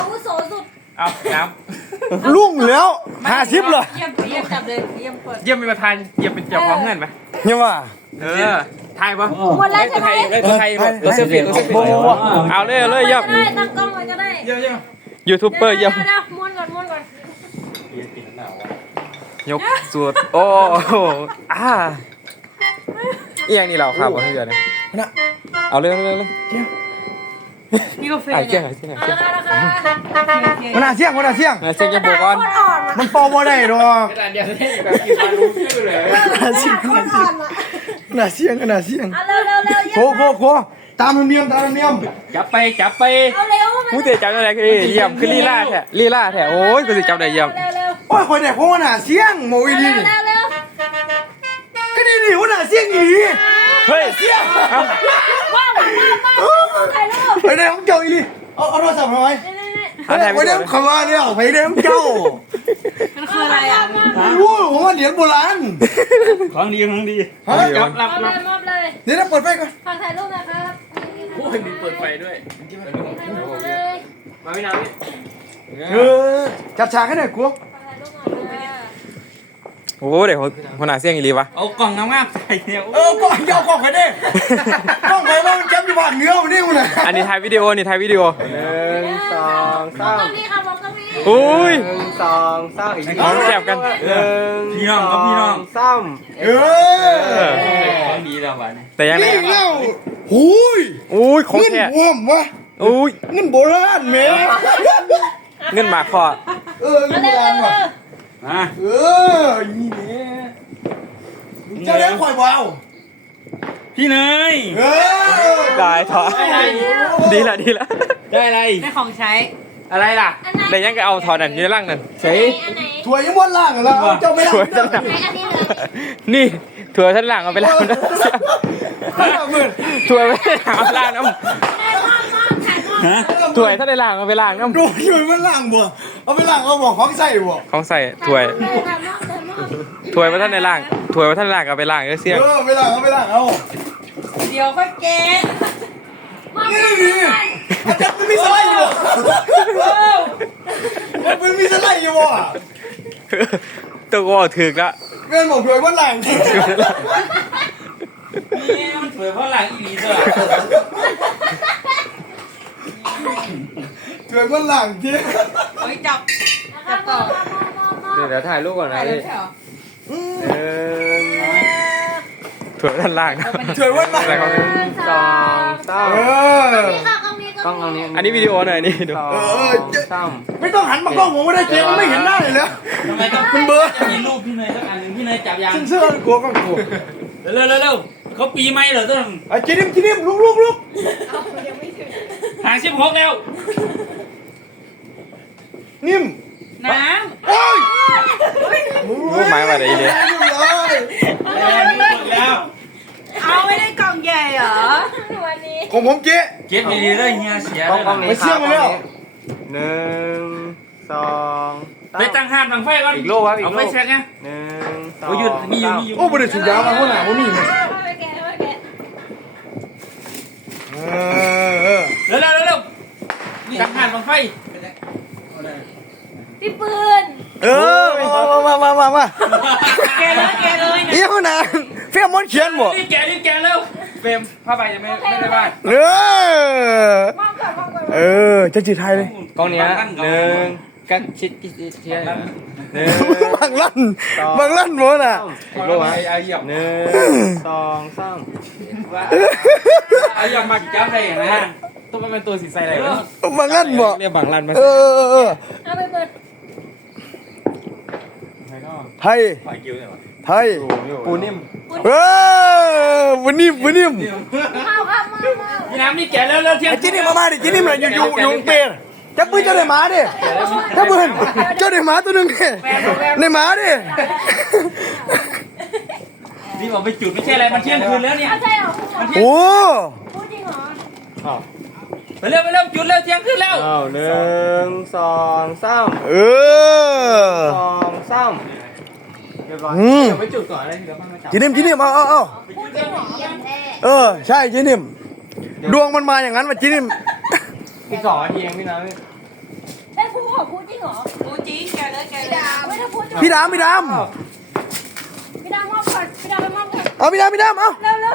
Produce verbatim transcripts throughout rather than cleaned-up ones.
ผู้โสสุดเอาน้ลุ่งแล้วห้าสิบเลยเยี่ยมเยี่ยมจับเลยเยี่ยมเปิดำเยี่ยมเป็นประธานเยี่ยมเป็นเจ้าของเงินไหมเนี่ยว่าเออทายปะหมดแล้วใช่ไหมเล่นตัวไทยตัวเซฟฟี่ตัวเซฟฟี่เอาเลยเลยเยี่ยมได้ตั้งกล้องเลยก็ได้เยี่ยมเยี่ยมยูทูบเบอร์เยี่ยมดี๋วๆม้วนก่อนม้วนก่อนยกสูตรโอ้โหอ่าเอียงนี่เราครับเอาให้เยอะนะเอาเลยเลยเลยมีกาแฟไอ้เจ้าเนี่ยไอ้เจ้าเอาละนะคะมันน่าเสี่ยงมันน่าเสี่ยงเซ็งจะบอกก่อนโคตรอ่อนว่ะมันปอบ่ได้หรอกกระดาษเดียวเท่แบบกินมารู้ชื่อเลยน่าเสี่ยงโคตรอ่อนว่ะน่าเสี่ยงน่าเสี่ยงเอาเร็วเร็วเร็วโคโคโคตามธรรมเนียมตามธรรมเนียมจับไปจับไปเอาเร็วมันมึงเตะจับอะไรคือเยี่ยมคือลีลาแท้ลีลาแท้โอ้ยกูจะจับได้เยี่ยมเร็วเร็วโอ้ยคอยแต่โคน่าเสี่ยงโมอีเร็นี่วเร็วเร็วก็นี่นี่ว่าน่าเสี่ยงอีเฮ้ยว้าวว้าวว้าวถ่ายรูปไปได้ของเจ้าอีนี่เอาเอาโทรศัพท์มาไว้นี่นี่นี่ไปได้ไปได้ของเขาว่าเนี่ยไปได้ของเจ้ามันคืออะไรอ่ะรู้ผมว่าเหรียญโบราณของดีของดีฮะรับมรัอบบเลยมอบเลยเดี๋ยวนะเปิดไฟก่อนฝากถ่ายรูปนะครับโอ้ยมีเปิดไฟด้วยถ่ายรูปมาเลยมาไม่นานนี่เออจับฉากให้หน่อยกูฝากถ่ายรูปมาเลยโอ้เดี๋ยวคนหาเสียงอีลีวะเอากล่องงามๆใส่เนี่ยเออก็ยาวกล้องไปดิกล้องไปว่ามันจับอยู่บ้านเนื้อมันนี่มันน่ะอันนี้ถ่ายวิดีโอนี่ถ่ายวิดีโอหนึ่งสองมองกล้องนี้ครับมองกล้องนี้อุ้ยหนึ่งสองสามอีกน้องแจบกันหนึ่งพี่น้องครับพี่น้องสามเออของดีแล้ววะเนี่ยแต่ยังไงนี่เล่าหูยอุ้ยของเงินแท้บวมวะอุ้ยเงินโบราณแม่เงินหมาคอเออเงิมานโบเร็วราณเร็วว่ะอ่ะเออนี่เนี่ยเจ้าเลี้ยงควายเบาพี่เนยเออได้ถอดดีละดีละได้อะไรได้ของใช้อะไรล่ะแต่ยังก็เอาถอดอันนี้ล่างนั่นใช่อันไหนถวยยังม้วนล่างแล้วเอาเจ้าไม่ได้ถวยท่านหลังไหนอันนี้เลยนี่ถั่วท่านหลังเอาไปล่างนะหมื่นถั่วไม่ได้เอาล่างน้ได้มอบมอบถ่ายมอบฮะำถั่วท่านได้ล่างเอาไปล่างน้ดูอยู่มันล่างบัวเอาไปล่างเอาบอกของใส่บัวำของใส่ถั่วถ่ายมอบถ่ายมอบถ่ายมอบถั่วว่าท่านได้ล่างถั่วว่าท่านล่างเอาไปล่างก็เสียงเออไปล่างเอาไปล่างเอาเดี๋ยวค่อยแกะมอบนี่นี่มันจะเป็นมีสไลด์อยู่มันเป็นมีสไลด์อยู่บ่ตัวก็ถึกละเงินบอกถวยม้วนล่างนี่มันเปิดเพราะหลังอีหลีด้วยถวยม้วนล่างที่เฮ้ยจับจับต่อเดี๋ยวถ่ายรูปก่อนนะถ่ายรูปเหรอถั่วท่านล่างนะถวยม้วนล่างอะไรของหนึ่งสองเออนี่ค่ะกล้องนี้กล้องนี้อันนี้วิดีโอหน่อยนี่ดูเออไม่ต้องหันมากล้องผมไม่ได้เจ๊มันไม่เห็นหน้าเลยแล้วทำไมต้องมันเบลอจะมีรูปพี่เนยสักอันหนึ่งพี่เนยจับยังเซนเซอร์กลัวกล้องกลัวเร็วเร็วเร็วเขาปีใหม่เหรอต้นไอ้จีนิ่มจีนิ่มลุกลุกลุกห่างสิบหกแล้วนิ่มน้โอ้ยรูปไม้มาไหนเนี่ยได้แล้วนี่หมดแล้วำเอาไม่ได้กล่องใหญ่เหรอวันนี้ของผมเจ๊เก็บดีๆเลยเฮียเสียเลยไม่เชื่อมาแล้วหนึ่งสองไปตั้งห้ามตั้งไฟก่อนอีกโลครับอีกเอาโลไฟแช็กไงหนึ่งสองโอ้ยหยุดมีอยู่มีอยู่โอ้บริสุทธิ์ยาวมาพวกหนาพวกนี้ไปแกะไปแกะเออเออเร็วเร็วเร็วเร็วนี่ตั้งห้ามตั้งไฟพี่ปืนเออมามามามามาแกะเลยแกะเลยเอี้ยขนาดเฟี้ยมอนเขียนบ่รีบแกะรีบแกะเร็วเฟรมผ้าใบยังไม่ไม่ได้บ้านเออมอบก่อนมอบก่อนเออจะจีไทยเลยกล้องเนี้ยหนึ่งกันชิดชิดเทียนหนึ่งบางลั่นบางลั่นบ่น่ะอีกโลฮะเอาเหยียบหนึ่งสองสามเอาอย่างมากี่จ้าเลยนะตัวมันเป็นตัวสีใสอะไรวะบางลั่นบ่เรียกบางลันมาเออเออเออเอาไปเปิดไทยไทยปูนิ่มเออวันนี้วันนี้ข้าวข้าวมอบมอบพี่น้ำนี่แกะเร็วเร็วเทียนไอ้จีนี่มามาดิจีนี่มาอยู่อยู่อยู่เปรจับปืนเจ้าได้หมาดิจับปืนเจ้าได้หมาตัวหนึงดิในหมาดินี่บอกไปจุดไม่ใช่อะไรมันเที่ยงคืนแล้วเนี่ยเอาใช่เหรอโอ้พูดจริงเหรอไปเร็วไปเร็วจุดเร็วเที่ยงคืนแล้วอ้าวหนึ่งสองสามเออสองสามเรียบร้อยอืมเดี๋ยวไปจุดก่อนเลยเดี๋ยวค่อยมาจับจีนิ่มจีนิ่มเอาเอาเอาพูดจริงเหรออย่างแรกเออใช่จีนิ่มดวงมันมาอย่างนั้นว่ะจีนิ่มอีกสองนาทีเองพี่น้ำพี่พูดจริงเหรอกูจีแกเลยแกเลยไม่ได้พูดจริงพี่ดามพี่ดามพี่ดามอบก่อนพี่ดามไปมอบก่อนเอาพี่ดามพี่ดามเอาเร็วเร็ว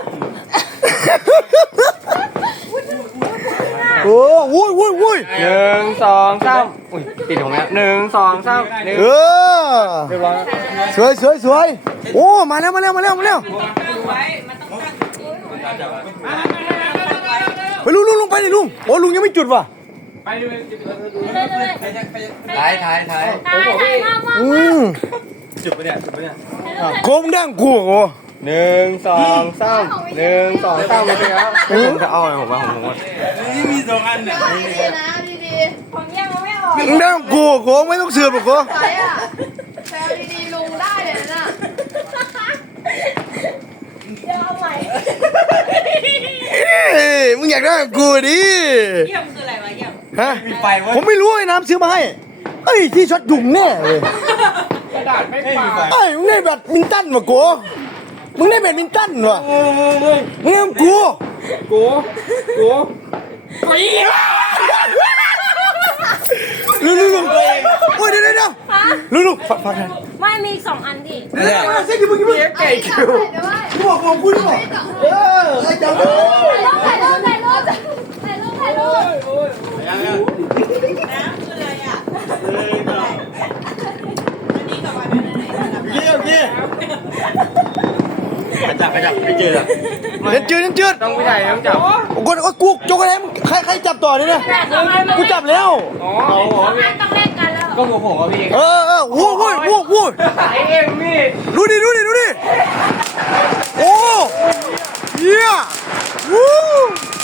โอ้วุ้ยวุ้ยวุ้ยหนึ่งสองสามอุ้ยติดของแม่หนึ่งสองสามหนึ่งเออเรียบร้อยสวยสวยสวยโอ้มาแล้วมาแล้วมาแล้วมาแล้วตั้งไว้มันต้องตั้งจุดไปลุงลุงลุงไปดิลุงโอ้ลุงยังไม่จุดว่ะไปเลยเลยเลยท้ายท้ายท้ายตายตายมากมากอืมจุดปะเนี่ยจุดปะเนี่ยโคมดังกูโอ้หนึ่งสองสามหนึ่งสองสามมาเลยครับผมจะเอาอะไรผมว่าผมว่านี่มีสองอันเนี่ยของยังไม่ออกดังกูโคมไม่ต้องเสือกหรอกโคใช่อ่ะแซวดีๆลุงได้เลยนะเดี๋ยวเอาใหม่เอ้ยมึงอยากได้กับกูดิเยี่ยมคืออะไรวะเยี่ยมฮะผมไม่รู้ไอ้น้ำซื้อมาให้เอ้ยที่ช็อตยุงแน่เลยกระดาษไม่เปล่าเอ้ยมึงได้แบดมินตันวะโกมึงได้แบดมินตันวะมึงทำกูกูกูลุงลุงลุงโอ้ยเดี๋ยวเดี๋ยวเดี๋ยวลุงลุงฟังฟังนะไม่มีอีกสองอันดิเดี๋ยวเดี๋ยวเซ็กอยู่มึงอยู่มึงไก่คิวกูบอกของกูดิบอกเออไอ้เจ้าเลยถ่ายรูปถ่ายรูปถ่ายรูปถ่ายรูปถ่ายรูปน้ำคืออะไรอ่ะอันนี้กับวันนั้นไหนเยี่ยมเยี่ยมกระจับกระจับไปเจอแล้วเห็นจืดเห็นจืดต้องผู้ใหญ่ต้องจับกูกูกูจกอะไรมึงใครใครจับต่อเนี่ยนะสองอันกูจับแล้วอ๋อสองอันต้องแลกกันแล้วก็ผมผมกับพี่เออเออโว้ยโว้ยโว้ยโว้ยไอเอ็มนี่ดูดิดูดิดูดิโอ้เยี่ยวู้